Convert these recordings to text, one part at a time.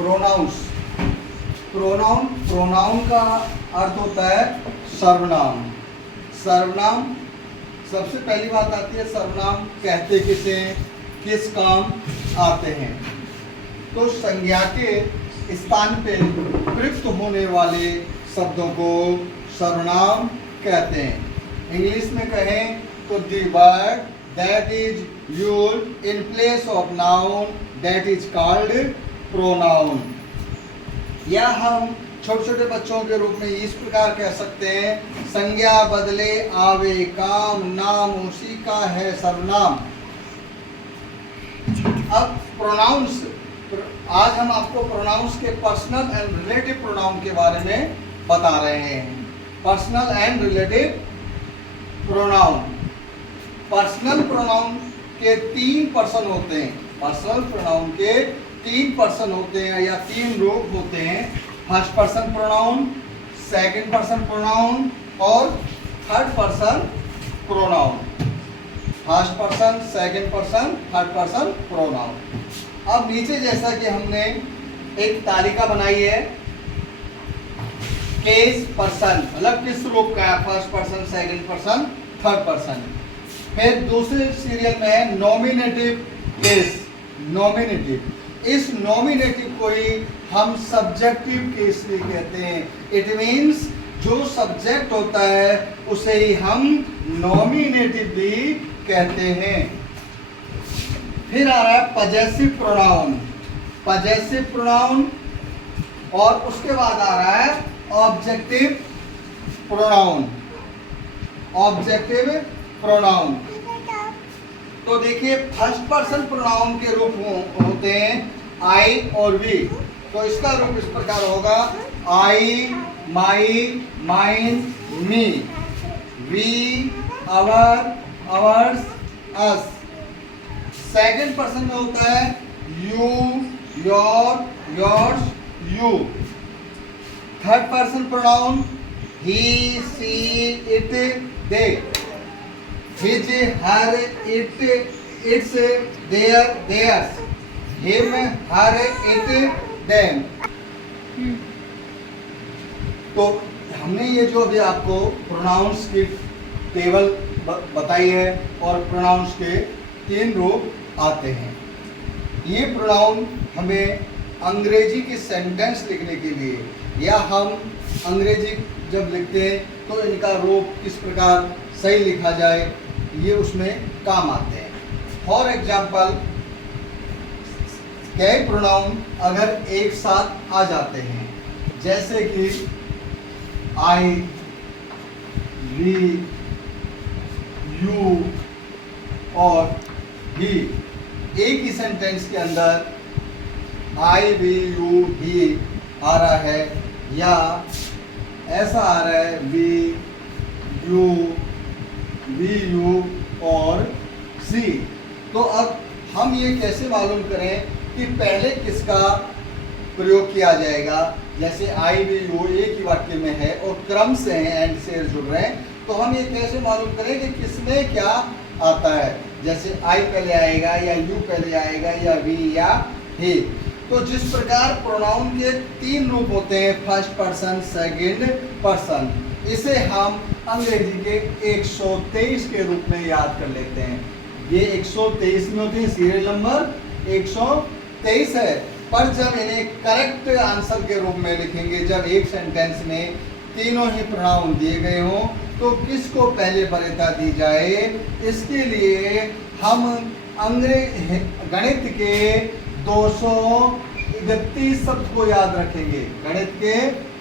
Pronounce. Pronoun, pronoun का अर्थ होता है सर्वनाम। सर्वनाम, सबसे पहली बात आती है सर्वनाम कहते किसे, किस काम आते हैं। तो संज्ञा के स्थान पे प्रयुक्त होने वाले शब्दों को सर्वनाम कहते हैं। इंग्लिश में कहें तो the word that is used in place of noun that is called pronoun. या हम छोटे छोटे बच्चों के रूप में इस प्रकार कह सकते हैं, संज्ञा बदले आवे काम, नाम उसी का है सर्वनाम। अब प्रोनाउंस, आज हम आपको प्रोनाउंस के पर्सनल एंड रिलेटिव प्रोनाउन के बारे में बता रहे हैं। Personal and relative pronoun. Personal pronoun के 3 पर्सन होते हैं। पर्सनल प्रोनाउन के 3 पर्सन होते हैं या 3 रूप होते हैं। First person pronoun, second person pronoun और third person pronoun. First person, second person, third person pronoun. अब नीचे जैसा कि हमने एक तालिका बनाई है, केस पर्सन मतलब किस रूप का है, first person, second person, third person. फिर दूसरे सीरियल में है नॉमिनेटिव केस, नॉमिनेटिव। इस नॉमिनेटिव को ही हम सब्जेक्टिव केस भी कहते हैं। इट मीन्स जो सब्जेक्ट होता है उसे ही हम नॉमिनेटिव भी कहते हैं। फिर आ रहा है पजेसिव प्रोनाउन, पजेसिव प्रोनाउन। और उसके बाद आ रहा है ऑब्जेक्टिव प्रोनाउन, ऑब्जेक्टिव प्रोनाउन। तो देखिए फर्स्ट पर्सन प्रोनाउन के रूप होते हैं आई और वी। तो इसका रूप इस प्रकार होगा, I, my, mine, me, we, our, ours, us. Second person में होता है you, your, yours, you. Third person pronoun he, she, it, they. His, her, it, its, their, theirs. Him, her, it, them. तो हमने ये जो अभी आपको pronounce की टेबल बताई है और प्रोनाउंस के 3 रूप आते हैं। ये प्रोनाउन हमें अंग्रेजी की सेंटेंस लिखने के लिए या हम अंग्रेजी जब लिखते हैं तो इनका रूप किस प्रकार सही लिखा जाए, ये उसमें काम आते हैं। फॉर एग्जाम्पल कई प्रोनाउन अगर एक साथ आ जाते हैं, जैसे कि आई, वी, यू और ही। एक ही सेंटेंस के अंदर आई, वी, यू, ही आ रहा है या ऐसा आ रहा है वी, यू, वी, यू और सी। तो अब हम ये कैसे मालूम करें कि पहले किसका प्रयोग किया जाएगा। जैसे आई, वी, यू एक ही वाक्य में है और क्रम से हैं, एंड से जुड़ रहे हैं, तो हम ये कैसे मालूम करें कि किसमें क्या आता है। जैसे आई पहले आएगा या यू पहले आएगा या वी या ही। तो जिस प्रकार प्रोनाउन के 3 रूप होते हैं, फर्स्ट पर्सन, सेकंड पर्सन, इसे हम अंग्रेजी के 123 के रूप में याद कर लेते हैं। ये 123 में होते हैं, सीरियल नंबर 123 है। पर जब इन्हें करेक्ट आंसर के रूप में लिखेंगे, जब एक सेंटेंस में तीनों ही प्रोनाउन दिए गए हों, तो किसको पहले वरीयता दी जाए, इसके लिए हम गणित के 231 शब्द को याद रखेंगे। गणित के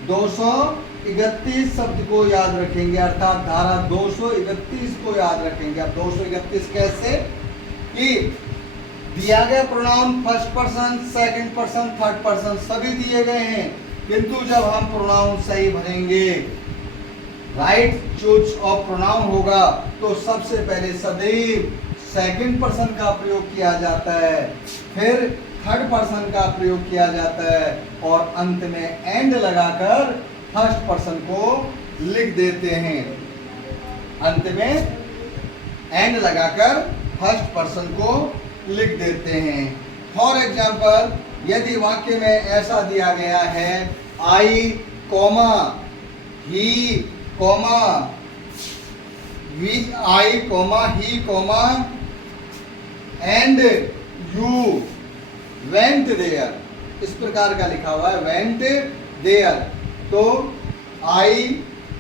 231 शब्द को याद रखेंगे, अर्थात धारा 231 को याद रखेंगे। अब 231 कैसे कि दिया गया pronoun first person, second person, third person सभी दिए गए हैं, किंतु जब हम प्रोनाउन सही भरेंगे, राइट चूज ऑफ प्रोनाउन होगा, तो सबसे पहले सदैव सेकंड पर्सन का प्रयोग किया जाता है, फिर थर्ड पर्सन का प्रयोग किया जाता है और अंत में एंड लगाकर फर्स्ट पर्सन को लिख देते हैं। अंत में एंड लगाकर फर्स्ट पर्सन को लिख देते हैं। फॉर एग्जाम्पल यदि वाक्य में ऐसा दिया गया है I comma he comma I comma he comma and you went there, इस प्रकार का लिखा हुआ है वेंट देयर, तो आई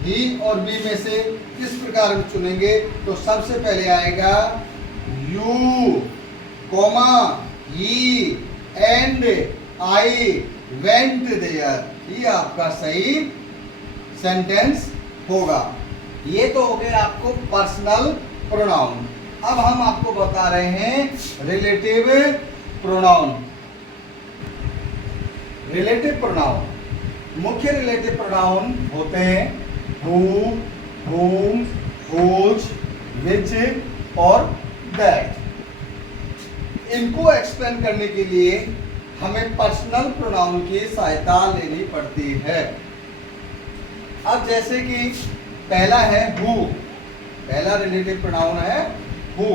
ही और बी में से किस प्रकार में चुनेंगे? तो सबसे पहले आएगा you comma he and I went there, ये आपका सही सेंटेंस होगा। ये तो हो गया आपको पर्सनल प्रोनाउन। अब हम आपको बता रहे हैं रिलेटिव प्रोनाउन। रिलेटिव प्रोनाउन, मुख्य रिलेटिव प्रोनाउन होते हैं हु, whom, whose, which और that। इनको एक्सप्लेन करने के लिए हमें पर्सनल प्रोनाउन की सहायता लेनी पड़ती है। अब जैसे कि पहला है हु, पहला रिलेटिव प्रोनाउन है हु।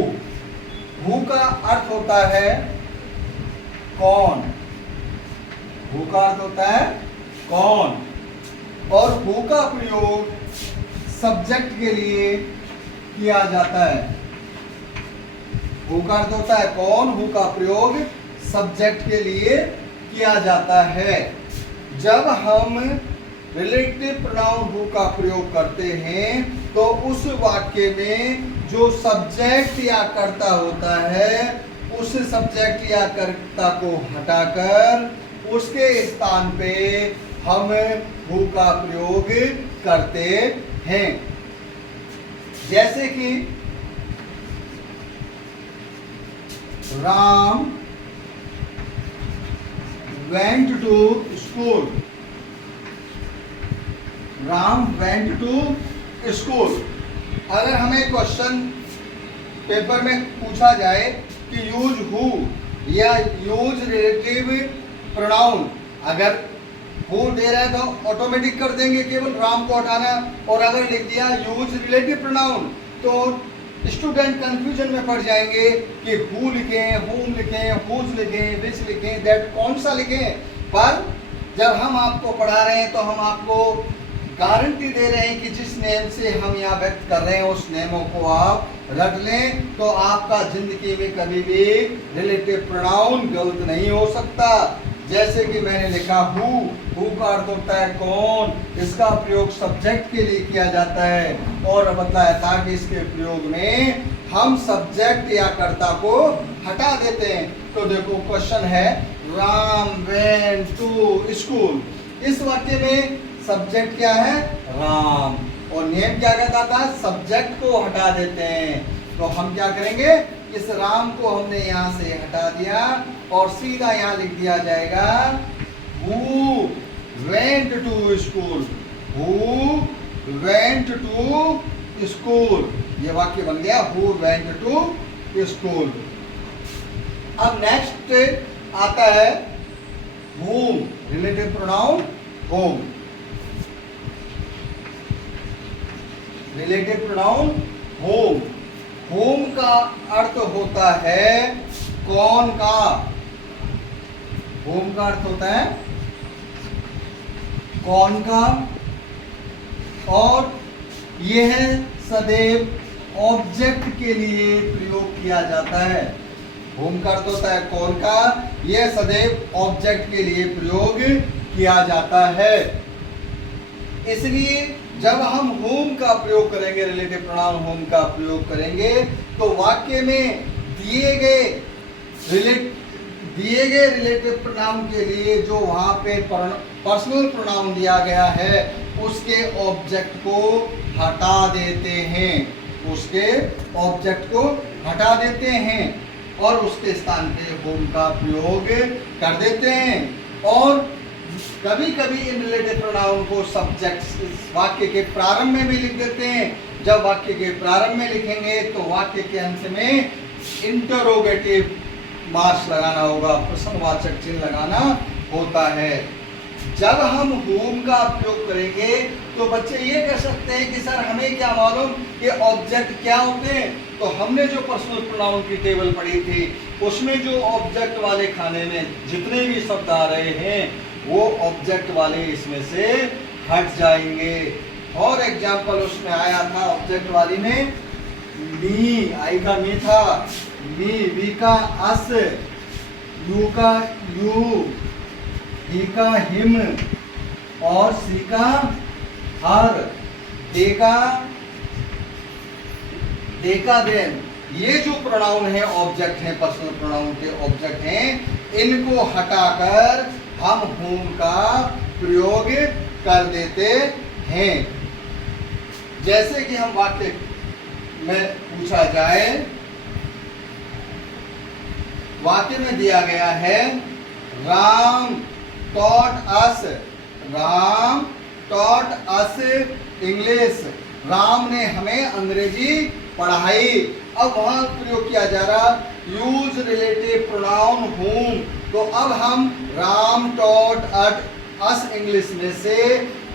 हु का अर्थ होता है कौन, हु का अर्थ होता है कौन, और हु का प्रयोग सब्जेक्ट के लिए किया जाता है। हु का अर्थ होता है कौन, हु का प्रयोग सब्जेक्ट के लिए किया जाता है। जब हम रिलेटिव प्रोनाउन हु का प्रयोग करते हैं तो उस वाक्य में जो सब्जेक्ट या कर्ता होता है उस सब्जेक्ट या कर्ता को हटाकर उसके स्थान पे हम हु का प्रयोग करते हैं। जैसे कि Ram went to school, Ram went to school। अगर हमें क्वेश्चन पेपर में पूछा जाए कि यूज हु या यूज रिलेटिव प्रोनाउन, अगर हु दे रहा है तो ऑटोमेटिक कर देंगे, केवल राम को हटाना। और अगर लिख दिया यूज रिलेटिव प्रोनाउन तो स्टूडेंट कंफ्यूजन में पड़ जाएंगे कि हु लिखें, हुम लिखें, हुज लिखें, विच लिखें, दैट कौन सा लिखें। पर जब हम आपको पढ़ा रहे हैं तो हम आपको गारंटी दे रहे हैं कि जिस नेम से हम यहाँ व्यक्त कर रहे हैं उस नेमों को आप रट लें, तो आपका जिंदगी में कभी भी रिलेटिव प्रोनाउन गलत नहीं हो सकता। जैसे कि मैंने लिखा हु, हु का अर्थ होता है कौन, इसका प्रयोग सब्जेक्ट के लिए किया जाता है, और बताया था कि इसके प्रयोग में हम सब्जेक्ट या कर्ता को हटा देते हैं। तो देखो क्वेश्चन है राम वेंट टू स्कूल, इस वाक्य में सब्जेक्ट क्या है? राम, और नेम क्या कहता था? सब्जेक्ट को हटा देते हैं। तो हम क्या करेंगे, इस राम को हमने यहाँ से हटा दिया और सीधा यहाँ लिख दिया जाएगा who went to school, who went to school, ये वाक्य बन गया हु वेंट टू स्कूल। अब नेक्स्ट आता है whom, relative pronoun whom, relative pronoun whom। whom का अर्थ होता है कौन का, whom का अर्थ होता है कौन का, और यह सदैव ऑब्जेक्ट के लिए प्रयोग किया जाता है। whom का अर्थ होता है कौन का, यह सदैव ऑब्जेक्ट के लिए प्रयोग किया जाता है। इसलिए जब हम whom का प्रयोग करेंगे, रिलेटिव प्रोनाउन whom का प्रयोग करेंगे, तो वाक्य में दिए गए रिलेटिव प्रोनाउन के लिए जो वहाँ पे पर्सनल प्रोनाउन दिया गया है उसके ऑब्जेक्ट को हटा देते हैं, उसके ऑब्जेक्ट को हटा देते हैं और उसके स्थान पे whom का प्रयोग कर देते हैं। और कभी कभी इन रिलेटिव प्रोनाउन को सब्जेक्ट वाक्य के प्रारंभ में भी लिख देते हैं। जब वाक्य के प्रारंभ में लिखेंगे तो वाक्य के अंत में इंटरोगेटिव मार्क्स लगाना होगा, प्रश्नवाचक चिन्ह लगाना होता है। जब हम whom का प्रयोग करेंगे तो बच्चे ये कह सकते हैं कि सर हमें क्या मालूम कि ऑब्जेक्ट क्या होते हैं। तो हमने जो पर्सनल प्रोनाउन की टेबल पढ़ी थी उसमें जो ऑब्जेक्ट वाले खाने में जितने भी शब्द आ रहे हैं वो ऑब्जेक्ट वाले इसमें से हट जाएंगे। फॉर एग्जाम्पल उसमें आया था ऑब्जेक्ट वाली में मी, आई का मी था, मी, वी का अस, यू का यू, ही का हिम और सी का हर, दे का देन। ये जो प्रोनाउन है ऑब्जेक्ट हैं, पर्सनल प्रोनाउन के ऑब्जेक्ट हैं, इनको हटाकर हम होम का प्रयोग कर देते हैं। जैसे कि हम वाक्य में पूछा जाए, वाक्य में दिया गया है Ram taught us, Ram taught us English, Ram ने हमें अंग्रेजी पढ़ाई। अब वहां प्रयोग किया जा रहा यूज रिलेटिव प्रोनाउन होम, तो अब हम राम टॉट अस इंग्लिश में से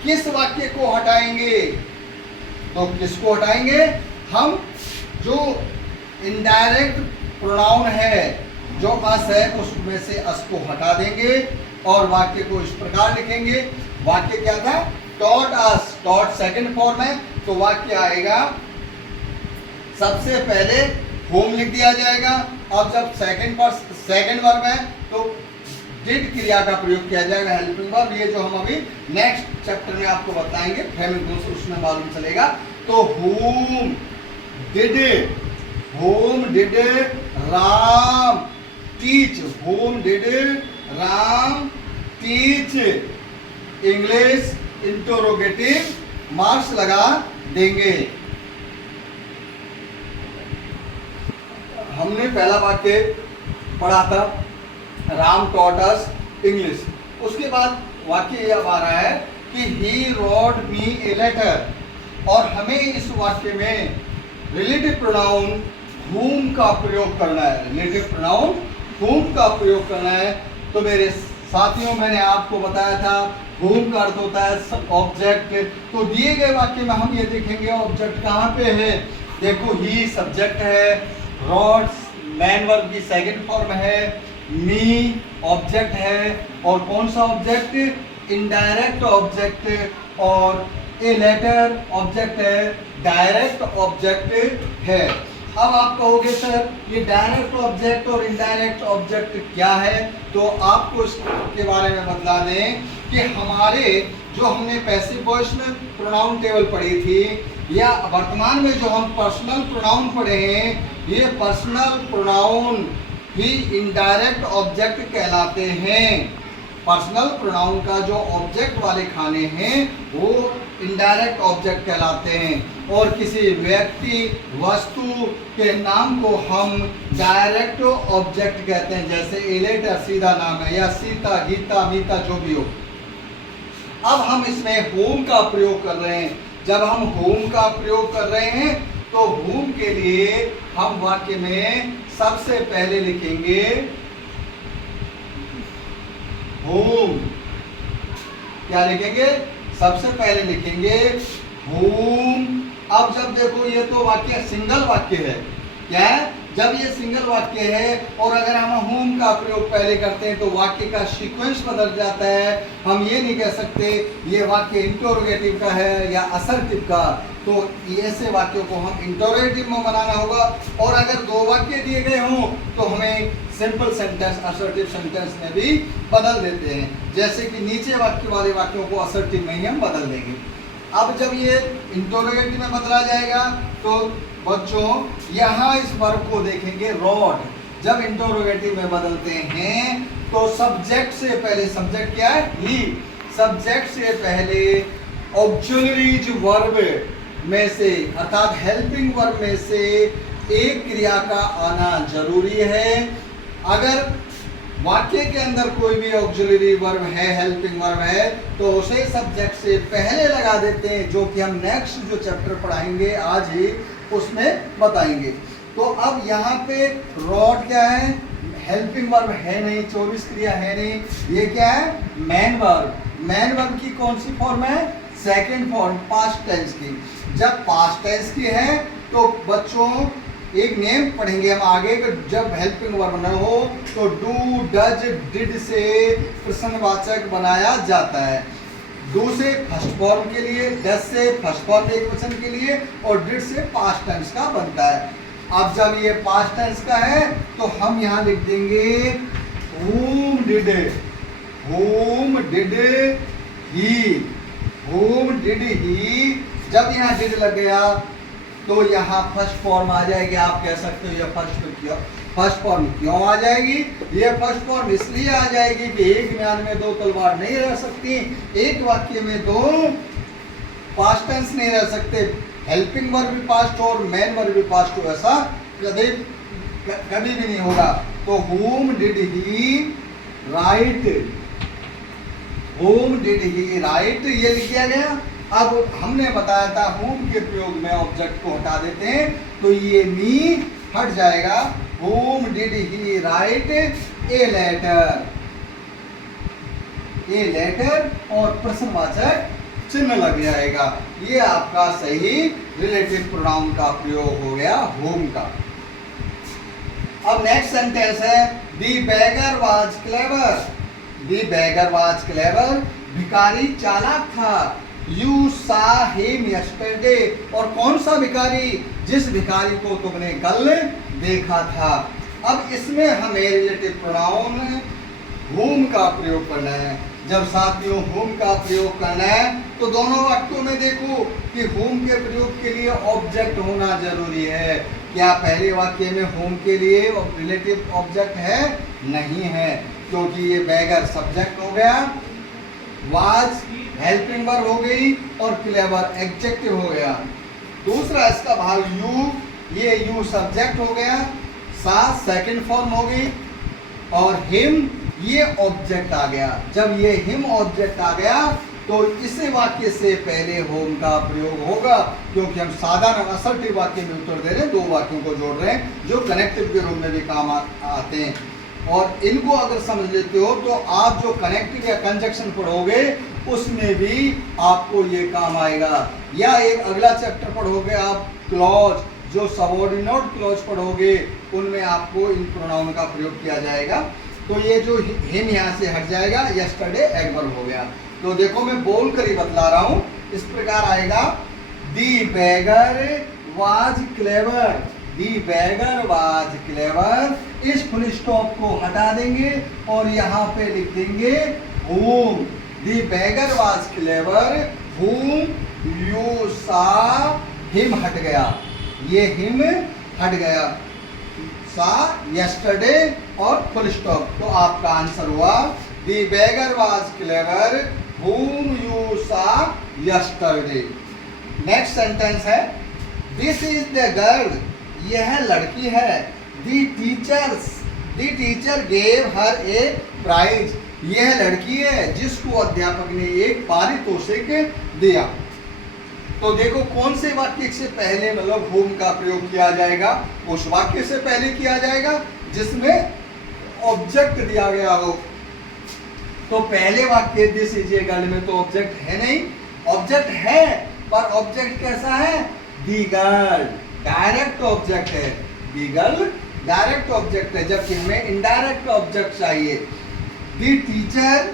किस वाक्य को हटाएंगे? तो किसको हटाएंगे? हम जो इनडायरेक्ट प्रोनाउन है, जो अस है, उसमें से अस को हटा देंगे और वाक्य को इस प्रकार लिखेंगे। वाक्य क्या था? Taught us, taught second form है, तो वाक्य आएगा सबसे पहले होम लिख दिया जाएगा। अब जब सेकंड वर्ब है तो डिड क्रिया का प्रयोग किया जाएगा, हेल्पिंग वर्ब। ये जो हम अभी नेक्स्ट चैप्टर में आपको बताएंगे, फ्रेमिंग उसमें मालूम चलेगा। तो home did Ram teach, home did Ram teach English, interrogative marks लगा देंगे। हमने पहला वाक्य पढ़ा था राम टॉट अस इंग्लिश। उसके बाद वाक्य यह आ रहा है कि ही रोड मी ए लेटर, और हमें इस वाक्य में रिलेटिव प्रोनाउन whom का प्रयोग करना है। रिलेटिव प्रोनाउन whom का प्रयोग करना है। तो मेरे साथियों, मैंने आपको बताया था whom का अर्थ होता है ऑब्जेक्ट। तो दिए गए वाक्य में हम ये देखेंगे ऑब्जेक्ट कहाँ पे है। देखो, ही सब्जेक्ट है, रॉड्स मैन वर्ब की सेकंड फॉर्म है, मी ऑब्जेक्ट है, और कौन सा ऑब्जेक्ट? इनडायरेक्ट ऑब्जेक्ट, और ए लेटर ऑब्जेक्ट है, डायरेक्ट ऑब्जेक्ट है। अब आप कहोगे सर ये डायरेक्ट ऑब्जेक्ट और इनडायरेक्ट ऑब्जेक्ट क्या है? तो आपको इसके बारे में बता दें कि हमारे जो हमने पैसिव वॉइस में प्रोनाउन टेबल पढ़ी थी, या वर्तमान में जो हम पर्सनल प्रोनाउन पढ़े हैं, ये पर्सनल प्रोनाउन भी इनडायरेक्ट ऑब्जेक्ट कहलाते हैं। पर्सनल प्रोनाउन का जो ऑब्जेक्ट वाले खाने हैं वो इनडायरेक्ट ऑब्जेक्ट कहलाते हैं, और किसी व्यक्ति वस्तु के नाम को हम डायरेक्ट ऑब्जेक्ट कहते हैं। जैसे ए लेटर सीधा नाम है, या सीता, गीता, मीता, जो भी हो। अब हम इसमें होम का प्रयोग कर रहे हैं। जब हम होम का प्रयोग कर रहे हैं तो होम के लिए हम वाक्य में सबसे पहले लिखेंगे होम। क्या लिखेंगे? सबसे पहले लिखेंगे होम। अब जब देखो, ये तो वाक्य सिंगल वाक्य है। क्या है? जब ये सिंगल वाक्य है और अगर हम होम का प्रयोग पहले करते हैं तो वाक्य का सीक्वेंस बदल जाता है। हम ये नहीं कह सकते ये वाक्य इंटरोगेटिव का है या असर्टिव का। तो ऐसे वाक्यों को हम इंटरोगेटिव में बनाना होगा। और अगर दो वाक्य दिए गए हों तो हमें सिंपल सेंटेंस असर्टिव सेंटेंस में भी बदल देते हैं। जैसे कि नीचे वाक्य वाले वाक्यों को असर्टिव में ही हम बदल देंगे। अब जब ये इंटरोगेटिव में बदला जाएगा तो बच्चों यहाँ इस वर्ब को देखेंगे रॉड। जब इंटरोगेटिव में बदलते हैं तो सब्जेक्ट से पहले, सब्जेक्ट क्या है? ही। सब्जेक्ट से पहले ऑक्सिलरीज वर्ब में से अर्थात हेल्पिंग वर्ब में से एक क्रिया का आना जरूरी है। अगर वाक्य के अंदर कोई भी ऑक्सिलरी वर्ब है, हेल्पिंग वर्ब है, तो उसे सब्जेक्ट से पहले लगा देते हैं, जो कि हम नेक्स्ट जो चैप्टर पढ़ाएंगे आज ही उसमें बताएंगे। तो अब यहाँ पे रॉड क्या है? हेल्पिंग वर्ब है नहीं, 24 क्रिया है नहीं। ये क्या है? Man verb. मैन वर्ब की कौन सी फॉर्म है? सेकंड फॉर्म, पास्ट टेंस की। जब पास्ट टेंस की है तो बच्चों एक नेम पढ़ेंगे हम आगे कि जब हेल्पिंग वर्ब न हो तो डू डज डिड से प्रश्नवाचक बनाया जाता है। डू से फर्स्ट फॉर्म के लिए, डज से फर्स्ट फॉर्म एक वचन के लिए और डिड से पास्ट टेंस का बनता है। अब जब ये पास्ट टेंस का है तो हम यहाँ लिख देंगे whom did he, whom did he। जब यहाँ डिड लग गया तो यहाँ फर्स्ट फॉर्म आ जाएगी। आप कह सकते हो ये फर्स्ट फॉर्म क्यों आ जाएगी? ये फर्स्ट फॉर्म इसलिए आ जाएगी कि एक म्यान में दो तलवार नहीं रह सकती, एक वाक्य में दो पास्ट टेंस नहीं रह सकते। हेल्पिंग वर्ब भी पास्ट हो और मेन वर्ब भी पास्ट हो, ऐसा कभी भी नहीं होगा। तो whom did he write, whom did he write ये लिख दिया गया। अब हमने बताया था whom के प्रयोग में ऑब्जेक्ट को हटा देते हैं तो ये मी हट जाएगा। whom did he write a letter, a letter और प्रश्नवाचक चिन्ह लग जाएगा। ये आपका सही रिलेटिव प्रोनाउन का प्रयोग हो गया whom का। अब नेक्स्ट सेंटेंस है दी beggar was clever, the beggar was clever भिखारी चालाक था। You saw him yesterday और कौन सा भिखारी? जिस भिखारी को तुमने कल देखा था। अब इसमें हमें रिलेटिव प्रोनाउन whom का प्रयोग करना है। जब साथियों whom का प्रयोग करना है तो दोनों वाक्यों में देखो कि whom के प्रयोग के लिए ऑब्जेक्ट होना जरूरी है। क्या पहले वाक्य में whom के लिए रिलेटिव ऑब्जेक्ट है? नहीं है, क्योंकि ये beggar सब्जेक्ट हो गया, was हेल्पिंग वर्ब हो गई और क्लेवर एडजेक्टिव हो गया। दूसरा इसका भाग यू, ये यू सब्जेक्ट हो गया, सा सेकंड फॉर्म हो गई और हिम ये ऑब्जेक्ट आ गया। जब ये हिम ऑब्जेक्ट आ गया तो इस वाक्य से पहले होम का प्रयोग होगा, क्योंकि हम साधारण असर्टिव वाक्य में उत्तर दे रहे हैं, दो वाक्यों को जोड़ रहे हैं जो कनेक्टिव के रूप में भी काम आते हैं। और इनको अगर समझ लेते हो तो आप जो कनेक्टिव या कंजक्शन पढ़ोगे उसमें भी आपको ये काम आएगा। या एक अगला चैप्टर पढ़ोगे आप क्लॉज, जो सबऑर्डिनेट क्लॉज पढ़ोगे उनमें आपको इन प्रोनाउन का प्रयोग किया जाएगा। तो ये जो हिम यहाँ से हट जाएगा, यस्टरडे एडवर्ब हो गया। तो देखो मैं बोल कर ही बतला रहा हूँ, इस प्रकार आएगा दी beggar was clever, the beggar was clever। इस फुल स्टॉप को हटा देंगे और यहाँ पे लिख देंगे whom, the beggar was clever whom you saw him हट गया, ये him हट गया, सा yesterday और फुल स्टॉप। तो आपका आंसर हुआ दी beggar was clever whom you saw yesterday। Next sentence है दिस इज द गर्ल, यह लड़की है। दी टीचर गेव हर ए प्राइज, यह लड़की है जिसको अध्यापक ने एक पारितोषिक दिया। तो देखो कौन से वाक्य से पहले मतलब होम का प्रयोग किया जाएगा? उस वाक्य से पहले किया जाएगा जिसमें ऑब्जेक्ट दिया गया हो। तो पहले वाक्य दिस इज ए गर्ल में तो ऑब्जेक्ट है नहीं, ऑब्जेक्ट है पर ऑब्जेक्ट कैसा है? दी गर्ल डायरेक्ट ऑब्जेक्ट है, दी गर्ल डायरेक्ट ऑब्जेक्ट है, जबकि हमें इनडायरेक्ट ऑब्जेक्ट चाहिए। दी टीचर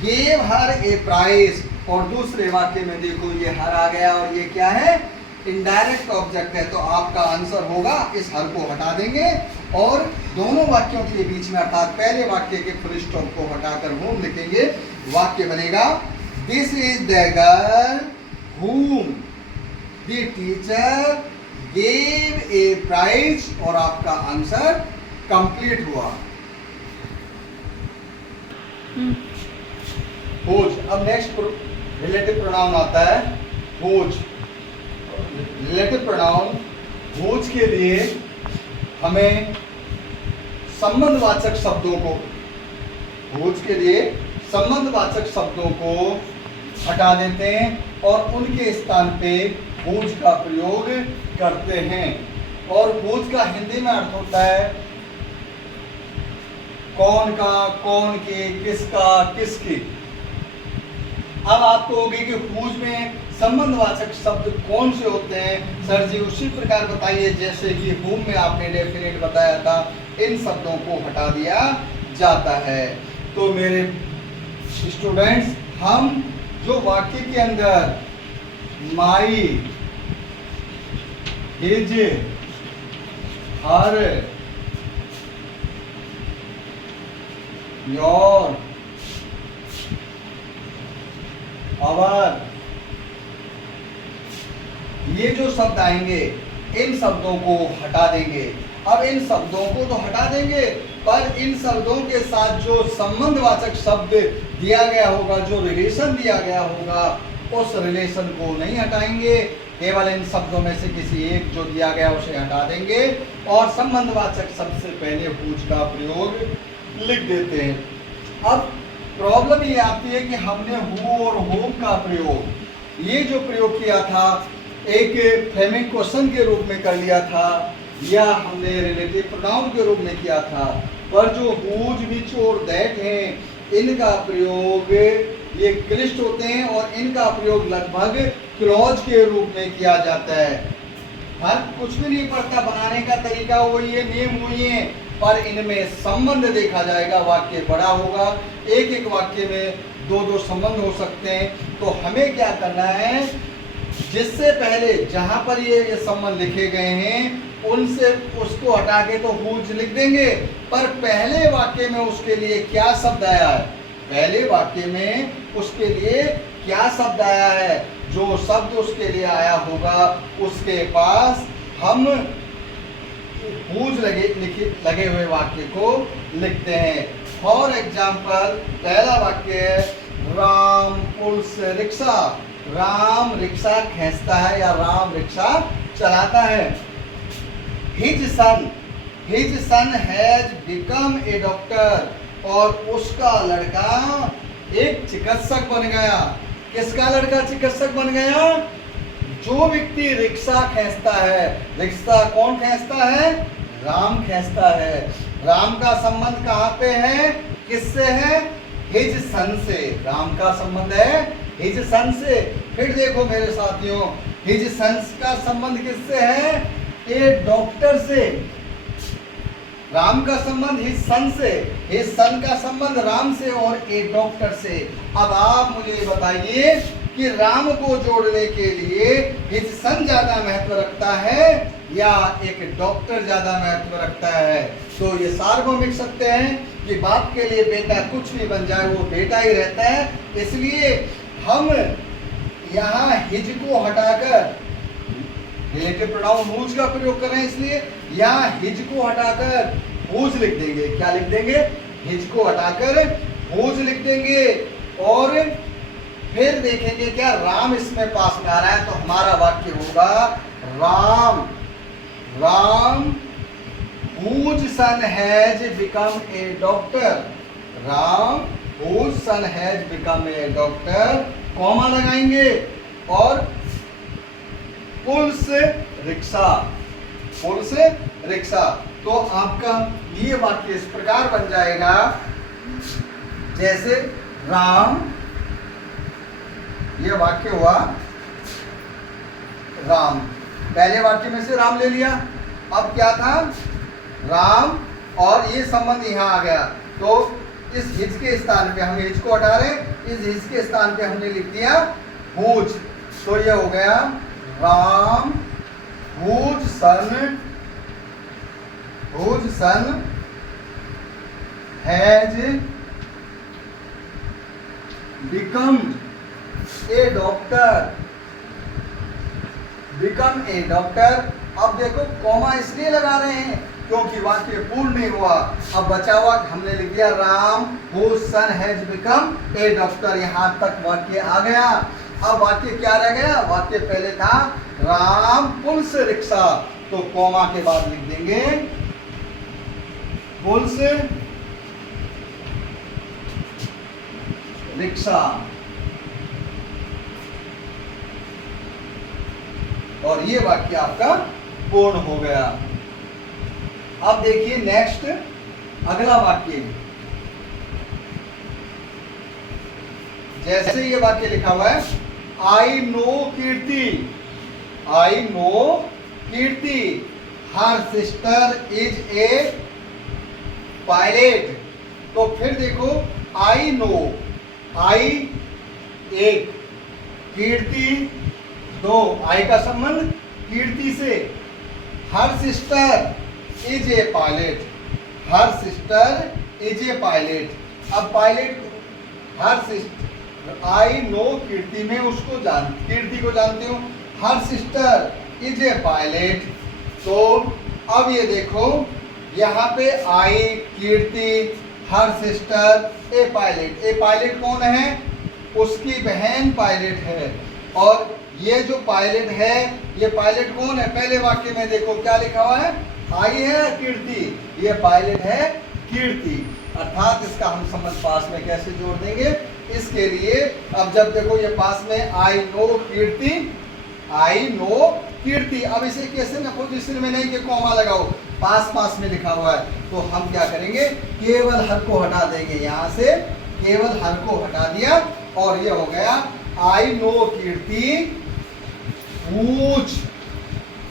गेव हर ए प्राइज, और दूसरे वाक्य में देखो ये हर आ गया और ये क्या है? इनडायरेक्ट ऑब्जेक्ट है। तो आपका आंसर होगा, इस हर को हटा देंगे और दोनों वाक्यों के बीच में अर्थात पहले वाक्य के फुल स्टॉप को हटाकर होम लिखेंगे। वाक्य बनेगा this is the girl whom the teacher gave a prize और आपका आंसर कंप्लीट हुआ। खोज। अब नेक्स्ट रिलेटिव प्रोनाउन आता है खोज। रिलेटिव प्रोनाउन खोज के लिए हमें संबंधवाचक शब्दों को, खोज के लिए संबंधवाचक शब्दों को हटा देते हैं और उनके स्थान पे खोज का प्रयोग करते हैं। और खोज का हिंदी में अर्थ होता है कौन का, कौन के, किसका, किसकी। अब आप कहोगे कि खोज में संबंधवाचक शब्द कौन से होते हैं सर जी? उसी प्रकार बताइए जैसे कि होम में आपने डेफिनेट बताया था, इन शब्दों को हटा दिया जाता है। तो मेरे स्टूडेंट्स, हम जो वाक्य के अंदर माई, हिज, हर, योर, आवर, ये जो शब्द आएंगे इन शब्दों को हटा देंगे। अब इन शब्दों को तो हटा देंगे, पर इन शब्दों के साथ जो संबंधवाचक शब्द दिया गया होगा, जो रिलेशन दिया गया होगा, उस रिलेशन को नहीं हटाएंगे। केवल इन शब्दों में से किसी एक जो दिया गया उसे हटा देंगे और संबंधवाचक शब्द से पहले हुज का प्रयोग लिख देते हैं। अब प्रॉब्लम ये आती है कि हमने हु और होम का प्रयोग, ये जो प्रयोग किया था एक फ्रेमिंग क्वेश्चन के रूप में कर लिया था, या हमने रिलेटिव प्रोनाउन के रूप में किया था, पर जो हुज, विच और दैट हैं इनका प्रयोग ये क्लिष्ट होते हैं और इनका प्रयोग लगभग क्लॉज के रूप में किया जाता है। फर्क कुछ भी नहीं पड़ता, बनाने का तरीका वही है, नेम वही है, पर इनमें संबंध देखा जाएगा। वाक्य बड़ा होगा, एक एक वाक्य में दो दो संबंध हो सकते हैं। तो हमें क्या करना है, जिससे पहले जहां पर ये संबंध लिखे गए हैं उनसे उसको हटा के तो हुज लिख देंगे, पर पहले वाक्य में उसके लिए क्या शब्द आया है, पहले वाक्य में उसके लिए क्या शब्द आया है, जो शब्द उसके लिए आया होगा उसके पास हम हुज लगे हुए वाक्य को लिखते हैं। फॉर एग्जाम्पल, पहला वाक्य है राम पुल्स रिक्शा। राम रिक्शा खींचता है या राम रिक्शा चलाता है। His son has become a doctor, और उसका लड़का एक चिकित्सक बन गया। किसका लड़का चिकित्सक बन गया? जो व्यक्ति रिक्शा खींचता है। रिक्शा कौन खींचता है? राम खींचता है। राम का संबंध कहाँ पे है, किससे है? हिज सन से। राम का संबंध है हिज सन से। फिर देखो मेरे साथियों, हिज सन का संबंध किससे है? ए डॉक्टर से। राम का संबंध हिज सन से, हिज सन का संबंध राम से और ए डॉक्टर से। अब आप मुझे बताइए कि राम को जोड़ने के लिए हिज सन ज्यादा महत्व रखता है या एक डॉक्टर ज्यादा महत्व रखता है? तो ये सार्वभौमिक सत्य है कि बाप के लिए बेटा कुछ भी बन जाए वो बेटा ही रहता है। इसलिए हम यहाँ हिज को हटाकर रिलेटिव प्रोनाउन हुज का प्रयोग कर रहे हैं, इसलिए यहाँ हिज को हटाकर हुज लिख देंगे। क्या लिख देंगे? हिज को हटाकर हुज लिख देंगे। और फिर देखेंगे क्या राम इसमें पास में आ रहा है, तो हमारा वाक्य होगा Ram whose son has become a doctor. Ram whose son has become a doctor, comma लगाएंगे और पुल्स रिक्शा, पुल्स रिक्शा। तो आपका ये वाक्य इस प्रकार बन जाएगा जैसे राम, ये वाक्य हुआ राम, पहले वाक्य में से राम ले लिया। अब क्या था? राम, और ये संबंध यहाँ आ गया। तो इस हिज के स्थान पे, हम हिज को हटा रहे, इस हिज के स्थान पे हमने लिख दिया हुज। तो ये हो गया Ram whose son has become a doctor, become a doctor. अब देखो कॉमा इसलिए लगा रहे हैं क्योंकि वाक्य पूर्ण नहीं हुआ। अब बचा हुआ हमने लिख दिया Ram whose son has become a doctor, यहां तक वाक्य आ गया। अब वाक्य क्या रह गया? वाक्य पहले था राम पुल्स रिक्शा, तो कॉमा के बाद लिख देंगे पुल्स रिक्शा, और ये वाक्य आपका पूर्ण हो गया। अब देखिए नेक्स्ट अगला वाक्य, जैसे ये वाक्य लिखा हुआ है, आई know Kirti, I know Kirti, her sister is a pilot. तो फिर देखो आई नो, आई एक, कीर्ति दो, आई का संबंध कीर्ति से, her sister is a pilot, her sister is a pilot. अब pilot her sister, I know Kirti में उसको कीर्ति को जानती हूँ, her sister is a pilot. तो अब ये देखो यहाँ पे I, Kirti, her sister, a pilot. A pilot कौन है? उसकी बहन पायलट है। और ये जो पायलट है, ये पायलट कौन है? पहले वाक्य में देखो क्या लिखा हुआ है, आई है कीर्ति, ये पायलट है कीर्ति। अर्थात इसका हम संबंध पास में कैसे जोड़ देंगे? इसके लिए अब जब देखो ये पास में आई नो कीर्ति, आई नो कीर्ति, अब इसे कैसे न पोजीशन में नहीं कि कॉमा लगाओ, पास पास में लिखा हुआ है, तो हम क्या करेंगे? केवल हर को हटा देंगे, यहाँ से केवल हर को हटा दिया और ये हो गया आई know Kirti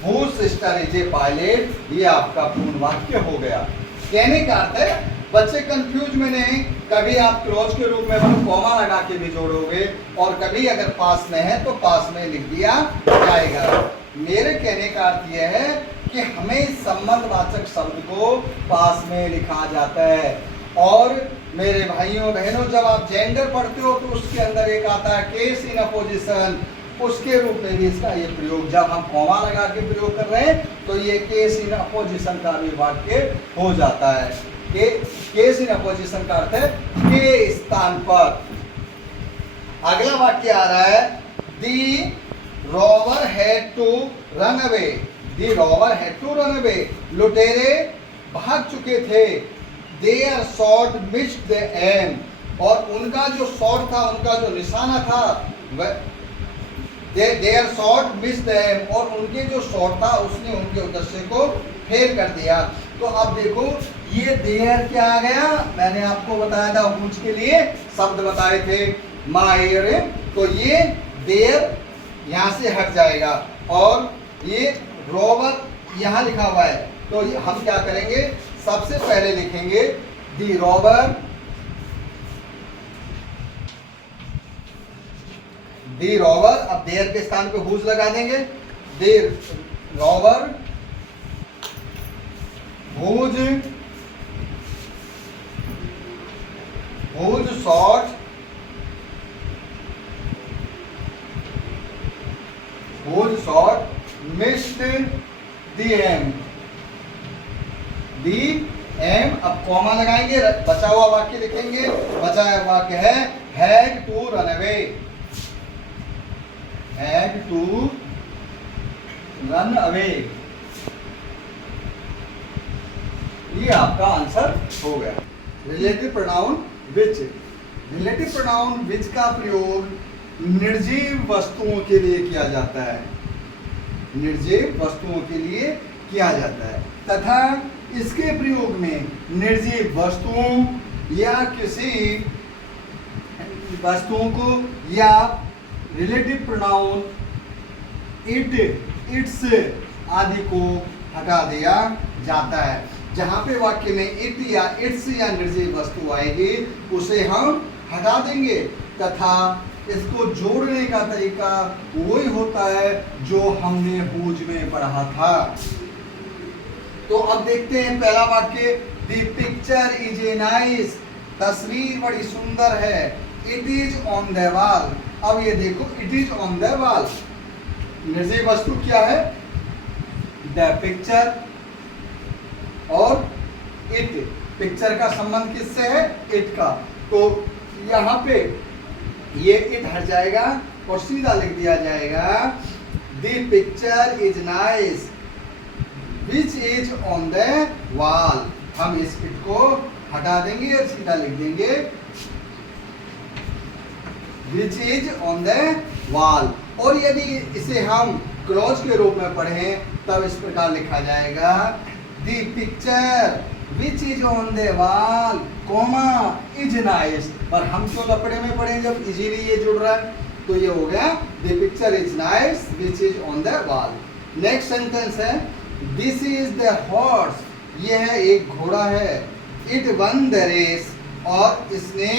whose sister is a pilot. ये आपका पूर्ण वाक्य हो गया। कहने का अर्थ है बच्चे कंफ्यूज में नहीं, कभी आप क्लोज के रूप में कॉमा लगा के भी जोड़ोगे और कभी अगर पास में है तो पास में लिख दिया जाएगा। मेरे कहने का अर्थ यह है कि हमें संबंधवाचक शब्द को पास में लिखा जाता है। और मेरे भाइयों बहनों, जब आप जेंडर पढ़ते हो तो उसके अंदर एक आता है केस इन अपोजिशन, उसके रूप में भी इसका ये प्रयोग, जब हम कॉमा लगा के प्रयोग कर रहे हैं तो ये केस इन अपोजिशन का भी वाक्य हो जाता है। केस इन अपोजिशन का अर्थ है के स्थान पर। अगला वाक्य आ रहा है the robber had to run away, the robber had to run away, लुटेरे भाग चुके थे, their shot missed the aim, और उनका जो शॉट था, उनका जो निशाना था, their shot missed the aim, और उनके जो शॉट था उसने उनके उद्देश्य को फेल कर दिया। तो अब देखो ये देयर क्या आ गया? मैंने आपको बताया था हुज के लिए शब्द बताए थे मायर, तो ये देयर यहाँ से हट जाएगा और ये रॉबर यहाँ लिखा हुआ है, तो हम क्या करेंगे? सबसे पहले लिखेंगे दी रॉबर, दी रॉबर, अब देयर के स्थान पे हुज लगा देंगे, the robber whose shot missed the aim, the aim. अब कॉमा लगाएंगे, बचा हुआ वाक्य लिखेंगे। बचा हुआ वाक्य है had to run away, had to run away. ये आपका आंसर हो गया। Relative pronoun which, relative pronoun which का प्रयोग निर्जीव वस्तुओं के लिए किया जाता है, निर्जीव वस्तुओं के लिए किया जाता है, तथा इसके प्रयोग में निर्जीव वस्तुओं या किसी वस्तुओं को या रिलेटिव प्रोनाउन इट, इट्स आदि को हटा दिया जाता है। जहाँ पे वाक्य में इट या इट्स या निर्जीव वस्तु आएगी उसे हम हटा देंगे, तथा इसको जोड़ने का तरीका वही होता है जो हमने हुज में पढ़ा था। तो अब देखते हैं पहला वाक्य, the picture is a nice, तस्वीर बड़ी सुंदर है, it is on the wall. अब ये देखो it is on the wall, निर्जीव वस्तु क्या है? द पिक्चर, और इट, पिक्चर का संबंध किससे है? इट का। तो यहाँ पे ये इट हट जाएगा और सीधा लिख दिया जाएगा the picture is nice which is on the wall. हम इस इट को हटा देंगे और सीधा लिख देंगे which is on the wall. और यदि इसे हम क्लॉज के रूप में पढ़ें तब इस प्रकार लिखा जाएगा the picture which is on the wall, comma is nice. और हम क्यों लपड़े में पढ़ें जब इजीली ये जुड़ रहा है? तो ये हो गया the picture is nice which is on the wall. Next sentence है दिस इज द हॉर्स, ये है एक घोड़ा है, इट वन द रेस, और इसने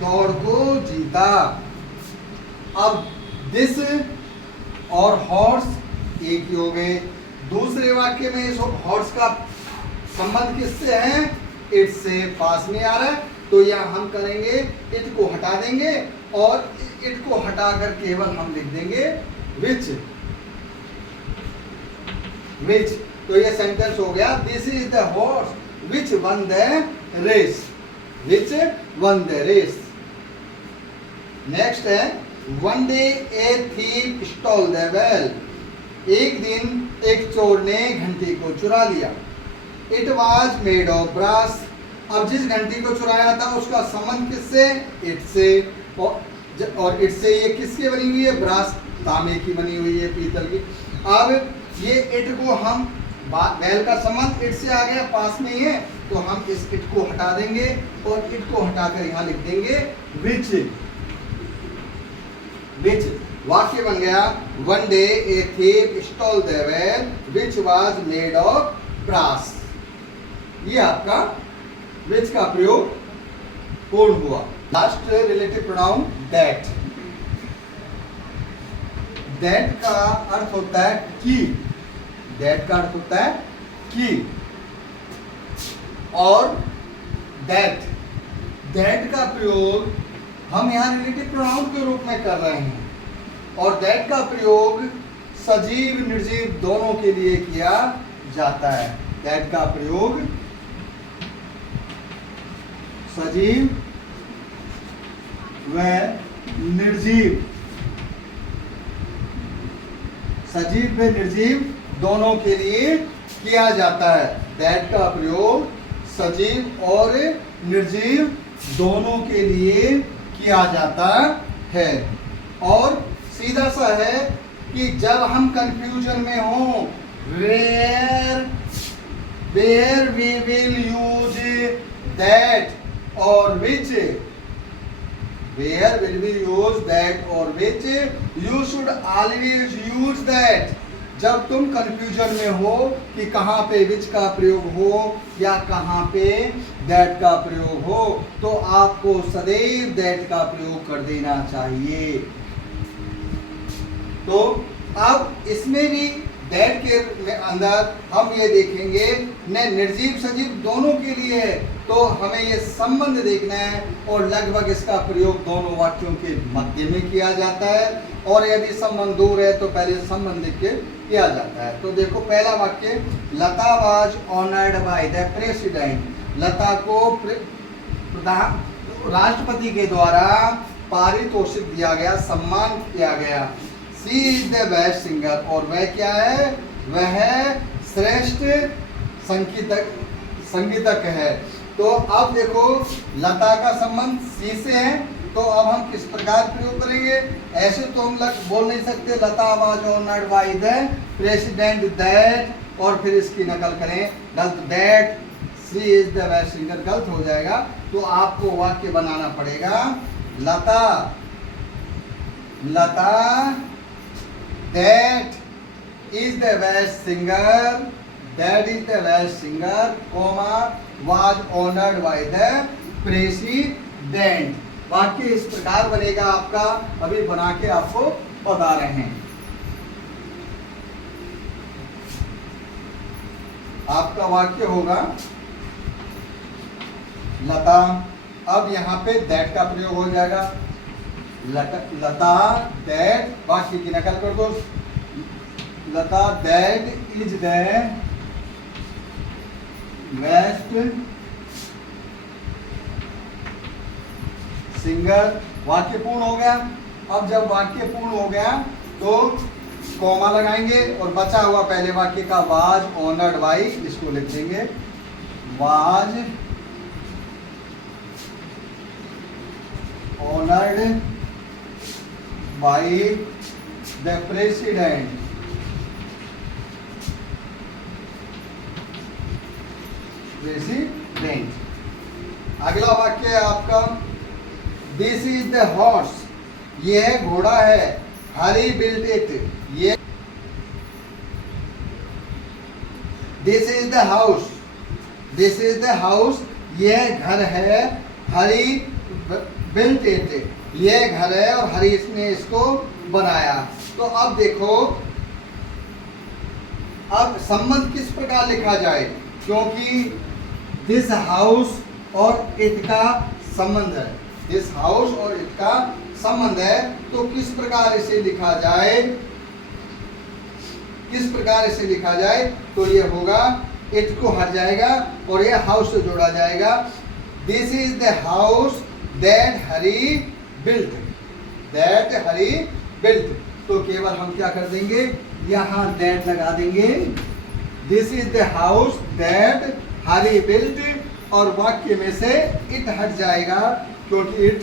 दौड़ को जीता। अब दिस और हॉर्स एक ही हो गए। दूसरे वाक्य में इस हॉर्स का संबंध किससे है? इट से, पास में आ रहा है, तो यहाँ हम करेंगे इट को हटा देंगे और इट को हटाकर केवल हम लिख देंगे विच। विच, तो ये सेंटेंस हो गया this is the horse which won the race, which won the race. Next है one day a thief stole the bell, एक दिन एक चोर ने घंटी को चुरा लिया। It was made of brass, अब जिस घंटी को चुराया था उसका संबंध किससे? इट से, और इट से ये किसकी बनी हुई है? ब्रास, तांबे की बनी हुई है, पीतल की। अब ये इट को हम, बैल का संबंध इट से आ गया, पास में ही है, तो हम इस इट को हटा देंगे और इट को हटाकर यहाँ लिख देंगे विच। विच, वाक्य बन गया one day a thief stole the bell which was made of brass. ये आपका विच का प्रयोग पूर्ण हुआ। Last relative pronoun that. That का अर्थ होता है कि, दैट का अर्थ होता है कि, और दैट, दैट का प्रयोग हम यहाँ रिलेटिव प्रोनाउन के रूप में कर रहे हैं, और दैट का प्रयोग सजीव निर्जीव दोनों के लिए किया जाता है। दैट का प्रयोग सजीव व निर्जीव, सजीव व निर्जीव दोनों के लिए किया जाता है। दैट का प्रयोग सजीव और निर्जीव दोनों के लिए किया जाता है। और सीधा सा है कि जब हम कंफ्यूजन में हों, where we will use that और which, where will we use that और which, you should always use that. जब तुम कंफ्यूजन में हो कि कहाँ पे विच का प्रयोग हो या कहाँ पे दैट का प्रयोग हो, तो आपको सदैव दैट का प्रयोग कर देना चाहिए। तो अब इसमें भी दैट के अंदर हम ये देखेंगे न निर्जीव सजीव दोनों के लिए है, तो हमें ये संबंध देखना है, और लगभग इसका प्रयोग दोनों वाक्यों के मध्य में किया जाता है, और यदि संबंध दूर है तो पहले संबंध लिख के किया जाता है। तो देखो पहला वाक्य, Lata was honoured by the president, Lata को प्रधान राष्ट्रपति के द्वारा पारितोषिक दिया गया, सम्मान किया गया। She is the best singer, और वह क्या है? वह श्रेष्ठ संगीतक है। तो अब देखो लता का संबंध सी से है, तो अब हम किस प्रकार प्रयोग करेंगे? ऐसे तो हम बोल नहीं सकते Lata was honoured by the president that, और फिर इसकी नकल करें गलत, that she is the best singer, गलत हो जाएगा। तो आपको वाक्य बनाना पड़ेगा लता, लता that is the best singer, that is the best singer, comma was honored by the president। वाक्य इस प्रकार बनेगा आपका, अभी बना के आपको बता रहे हैं। आपका वाक्य होगा लता, अब यहाँ पे दैट का प्रयोग हो जाएगा, लता दैट, वाक्य की नकल कर दो, Lata that is the best singer. वाक्य पूर्ण हो गया। अब जब वाक्य पूर्ण हो गया तो कॉमा लगाएंगे, और बचा हुआ पहले वाक्य का वाज ऑनर्ड बाय, इसको लिख देंगे was honoured by the president, president. अगला वाक्य है आपका दिस इज द हॉर्स ये घोड़ा है, हरी बिल्ट इट। ये this is the house, this is the house, यह घर है, हरी बिल्ट इट, ये घर है और हरीश ने इसको बनाया। तो अब देखो, अब संबंध किस प्रकार लिखा जाए, क्योंकि दिस हाउस और इट का संबंध है, दिस हाउस और इट का संबंध है, तो किस प्रकार इसे लिखा जाए, किस प्रकार इसे लिखा जाए, तो ये होगा, इट को हट जाएगा और ये हाउस से जोड़ा जाएगा। This is the house that Hari built, that Hari built. तो केवल हम क्या कर देंगे, यहाँ दैट लगा देंगे। This is the house that Hari built, और वाक्य में से इट हट जाएगा क्योंकि इट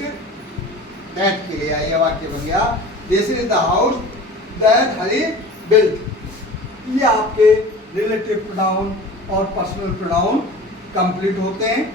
दैट के लिए आई, वाक्य बन गया this is the house that Hari built. ये आपके रिलेटिव प्रोनाउन और पर्सनल प्रोनाउन कंप्लीट होते हैं।